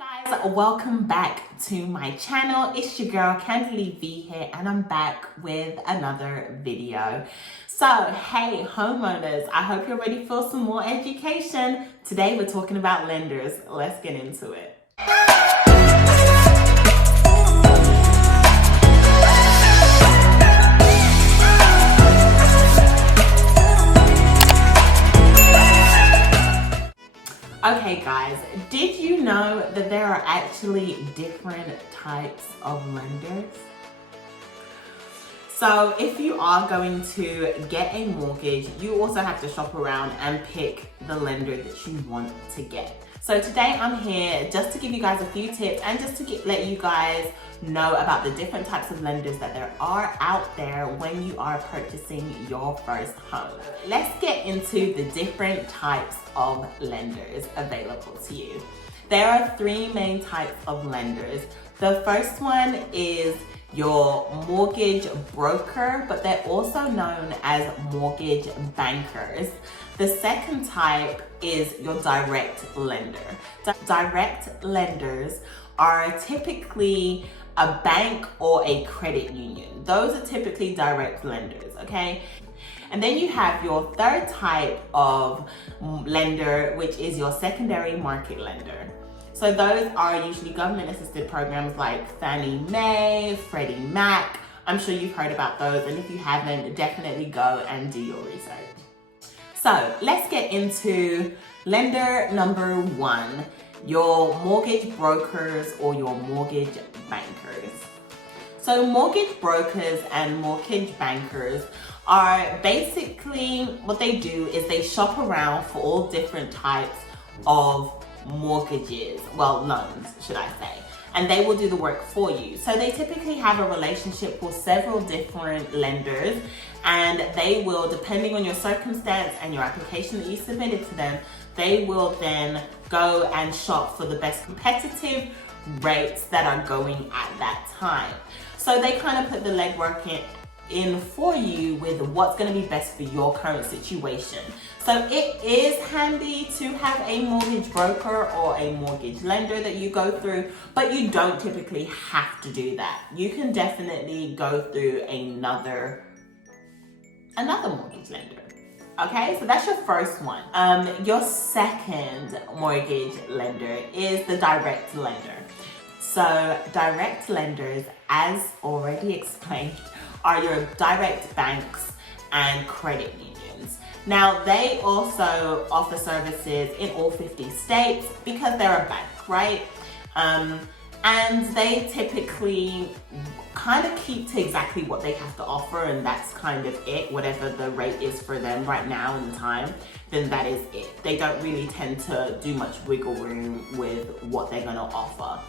Guys, welcome back to my channel. It's your girl Candidly Vee here, and I'm back with another video. So hey homeowners, I hope you're ready for some more education. Today we're talking about lenders. Let's get into it. Okay guys, did you know that there are actually different types of lenders? So if you are going to get a mortgage, you also have to shop around and pick the lender that you want to get. So today I'm here just to give you guys a few tips and just to let you guys know about the different types of lenders that there are out there when you are purchasing your first home. Let's get into the different types of lenders available to you. There are three main types of lenders. The first one is your mortgage broker, but they're also known as mortgage bankers. The second type is your direct lender. Direct lenders are typically a bank or a credit union. Those are typically direct lenders, okay? And then you have your third type of lender, which is your secondary market lender. So those are usually government-assisted programs like Fannie Mae, Freddie Mac. I'm sure you've heard about those, and if you haven't, definitely go and do your research. So let's get into lender number one, your mortgage brokers or your mortgage bankers. So mortgage brokers and mortgage bankers are basically, what they do is they shop around for all different types of mortgages, well, loans, should I say, and they will do the work for you. So they typically have a relationship with several different lenders, and they will, depending on your circumstance and your application that you submitted to them, they will then go and shop for the best competitive rates that are going at that time. So they kind of put the legwork in for you with what's going to be best for your current situation. So it is handy to have a mortgage broker or a mortgage lender that you go through, but you don't typically have to do that. You can definitely go through another mortgage lender. Okay, so that's your first one. Your second mortgage lender is the direct lender. So direct lenders, as already explained, are your direct banks and credit unions. Now, they also offer services in all 50 states because they're a bank, right? And they typically kind of keep to exactly what they have to offer, and that's kind of it. Whatever the rate is for them right now in the time, then that is it. They don't really tend to do much wiggle room with what they're gonna offer.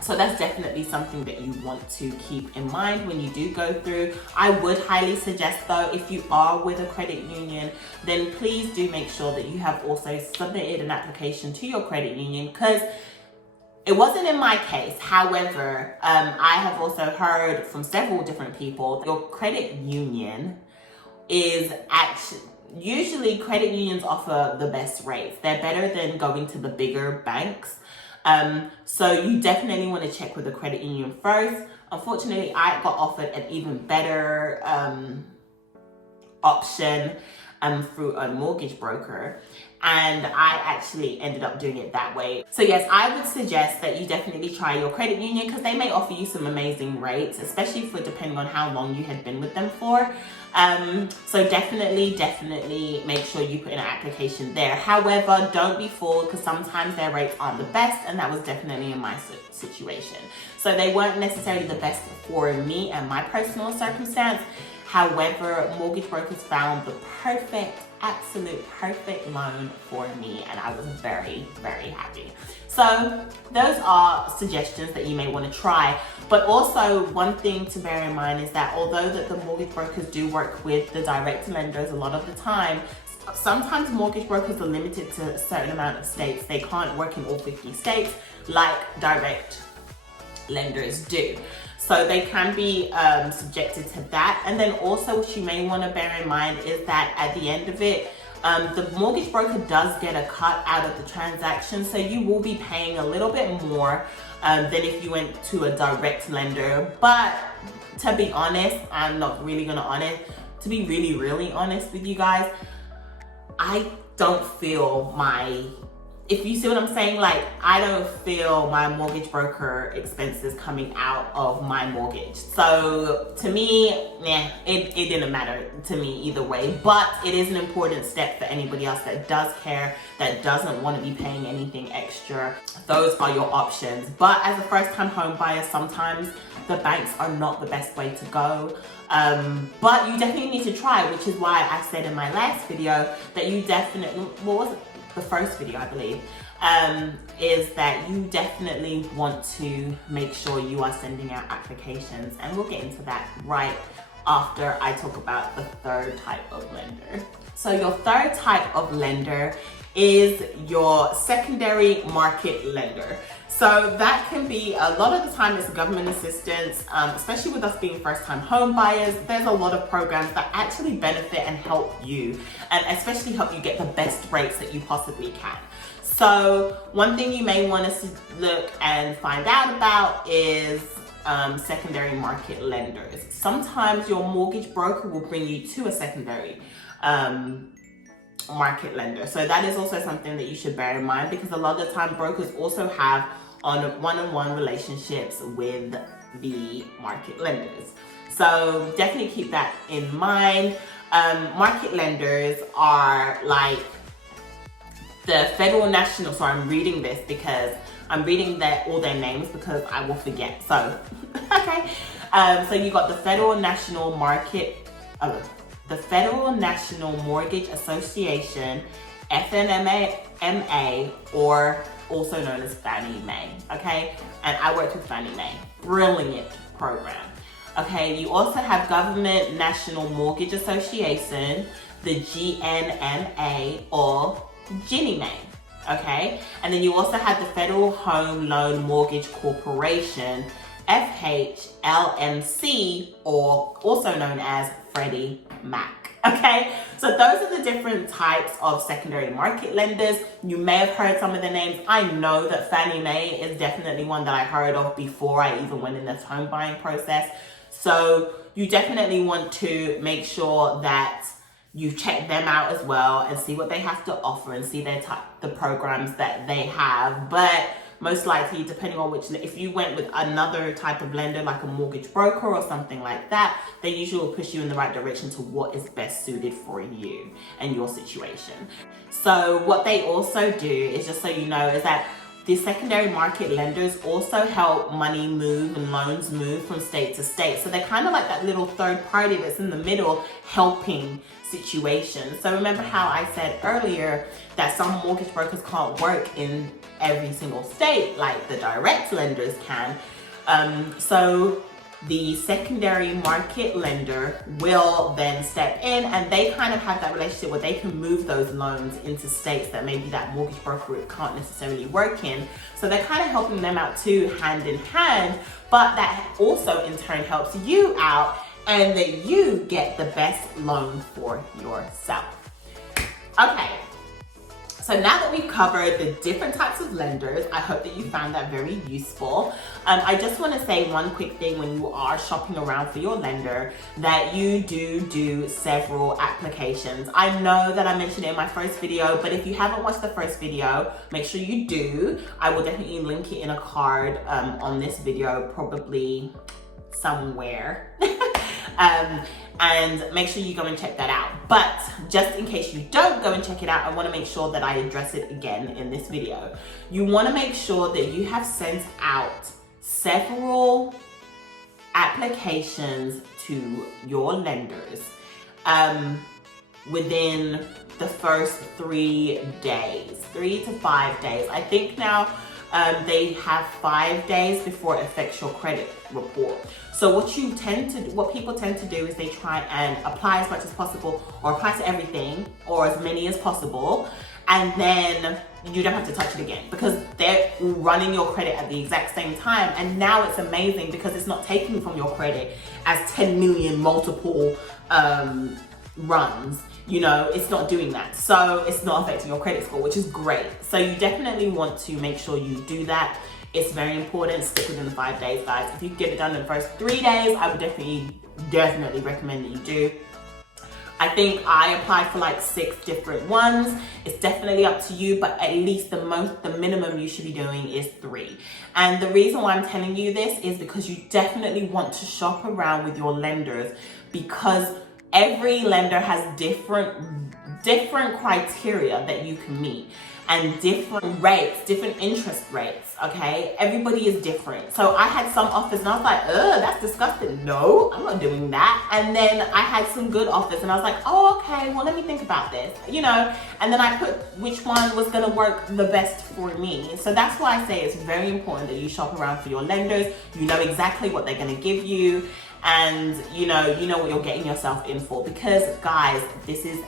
So that's definitely something that you want to keep in mind when you do go through. I would highly suggest though, if you are with a credit union, then please do make sure that you have also submitted an application to your credit union, because it wasn't in my case. However, I have also heard from several different people, your credit union is actually, usually credit unions offer the best rates. They're better than going to the bigger banks. So you definitely want to check with the credit union first. Unfortunately, I got offered an even better option through a mortgage broker, and I actually ended up doing it that way. So yes, I would suggest that you definitely try your credit union, because they may offer you some amazing rates, especially for depending on how long you had been with them for. So definitely make sure you put in an application there. However, don't be fooled, because sometimes their rates aren't the best, and that was definitely in my situation. So they weren't necessarily the best for me and my personal circumstance. However, mortgage brokers found the absolute perfect loan for me, and I was very, very happy. So those are suggestions that you may want to try. But also, one thing to bear in mind is that although that the mortgage brokers do work with the direct lenders a lot of the time, sometimes mortgage brokers are limited to a certain amount of states. They can't work in all 50 states like direct lenders do. So they can be subjected to that. And then also what you may want to bear in mind is that at the end of it, the mortgage broker does get a cut out of the transaction, so you will be paying a little bit more than if you went to a direct lender. But to be honest, I'm not really to be really honest with you guys, I don't feel if you see what I'm saying, like, I don't feel my mortgage broker expenses coming out of my mortgage. So to me, it didn't matter to me either way, but it is an important step for anybody else that does care, that doesn't want to be paying anything extra. Those are your options. But as a first-time home buyer, sometimes the banks are not the best way to go. But you definitely need to try, which is why I said in my last video that you definitely, what was it? The first video, I believe, is that you definitely want to make sure you are sending out applications, and we'll get into that right after I talk about the third type of lender. So your third type of lender is your secondary market lender. So that can be, a lot of the time it's government assistance, especially with us being first-time home buyers. There's a lot of programs that actually benefit and help you, and especially help you get the best rates that you possibly can. So one thing you may want to look and find out about is secondary market lenders. Sometimes your mortgage broker will bring you to a secondary market lender. So that is also something that you should bear in mind, because a lot of the time brokers also have one-on-one relationships with the market lenders. So definitely keep that in mind. Market lenders are like the federal national, sorry, I'm reading this because I'm reading all their names because I will forget. So, okay. So you got the Federal National the Federal National Mortgage Association, FNMA, or also known as Fannie Mae, okay? And I worked with Fannie Mae. Brilliant program. Okay, you also have Government National Mortgage Association, the GNMA, or Ginnie Mae, okay? And then you also have the Federal Home Loan Mortgage Corporation, FHLMC, or also known as Freddie Mac. Okay, so those are the different types of secondary market lenders. You may have heard some of the names. I know that Fannie Mae is definitely one that I heard of before I even went in this home buying process. So you definitely want to make sure that you check them out as well and see what they have to offer and see the programs that they have. But most likely, depending on if you went with another type of lender, like a mortgage broker or something like that, they usually will push you in the right direction to what is best suited for you and your situation. So what they also do is, just so you know, is that the secondary market lenders also help money move and loans move from state to state. So they're kind of like that little third party that's in the middle helping situations. So remember how I said earlier that some mortgage brokers can't work in every single state like the direct lenders can. So the secondary market lender will then step in, and they kind of have that relationship where they can move those loans into states that maybe that mortgage broker can't necessarily work in. So they're kind of helping them out too, hand in hand, but that also in turn helps you out, and that you get the best loan for yourself. Okay, so now that we've covered the different types of lenders, I hope that you found that very useful. I just want to say one quick thing when you are shopping around for your lender, that you do several applications. I know that I mentioned it in my first video, but if you haven't watched the first video, make sure you do. I will definitely link it in a card on this video, probably somewhere. And make sure you go and check that out. But just in case you don't go and check it out, I want to make sure that I address it again in this video. You want to make sure that you have sent out several applications to your lenders within the first 3 days, 3 to 5 days. I think now they have 5 days before it affects your credit report. So what people tend to do is they try and apply as much as possible, or apply to everything, or as many as possible, and then you don't have to touch it again because they're running your credit at the exact same time. And now it's amazing because it's not taking from your credit as 10 million multiple runs, you know, it's not doing that. So it's not affecting your credit score, which is great. So you definitely want to make sure you do that. It's very important. Stick within the 5 days, guys. If you get it done in the first 3 days, I would definitely recommend that you do. I think I applied for like 6 different ones. It's definitely up to you, but at least the minimum you should be doing is 3. And the reason why I'm telling you this is because you definitely want to shop around with your lenders, because every lender has different criteria that you can meet, and different rates, different interest rates, okay? Everybody is different. So I had some offers and I was like, ugh, that's disgusting. No, I'm not doing that. And then I had some good offers and I was like, oh, okay, well, let me think about this, you know? And then I put which one was gonna work the best for me. So that's why I say it's very important that you shop around for your lenders. You know exactly what they're gonna give you, and you know what you're getting yourself in for. Because guys, this is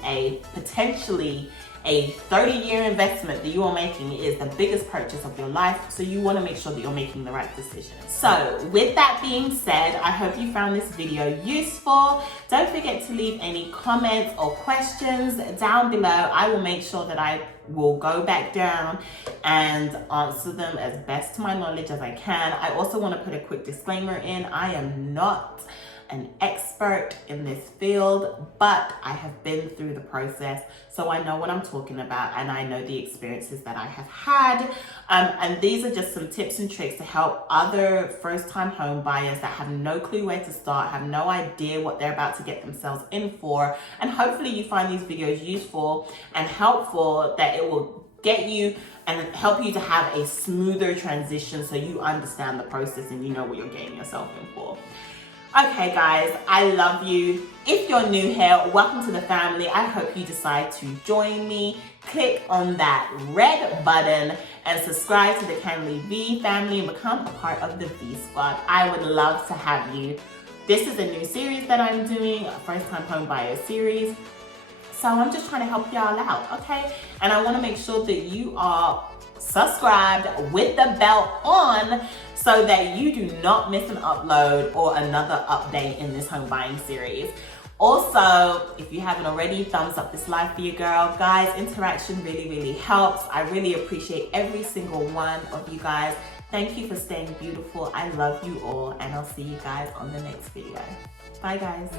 potentially a 30-year investment that you are making. It is the biggest purchase of your life, so you want to make sure that you're making the right decision. So with that being said, I hope you found this video useful. Don't forget to leave any comments or questions down below. I will make sure that I will go back down and answer them as best to my knowledge as I can. I also want to put a quick disclaimer in. I am not an expert in this field, but I have been through the process, so I know what I'm talking about, and I know the experiences that I have had. And these are just some tips and tricks to help other first-time home buyers that have no clue where to start, have no idea what they're about to get themselves in for. And hopefully you find these videos useful and helpful, that it will get you and help you to have a smoother transition, so you understand the process and you know what you're getting yourself in for. Okay guys, I love you. If you're new here, welcome to the family. I hope you decide to join me. Click on that red button and subscribe to the Candidly Vee family and become a part of the Vee Squad. I would love to have you. This is a new series that I'm doing, a first time home buyer series. So I'm just trying to help y'all out, okay? And I wanna make sure that you are subscribed with the bell on, so that you do not miss an upload or another update in this home buying series. Also, if you haven't already, thumbs up this live for your girl. Guys, interaction really helps. I really appreciate every single one of you guys. Thank you for staying beautiful. I love you all, and I'll see you guys on the next video. Bye guys.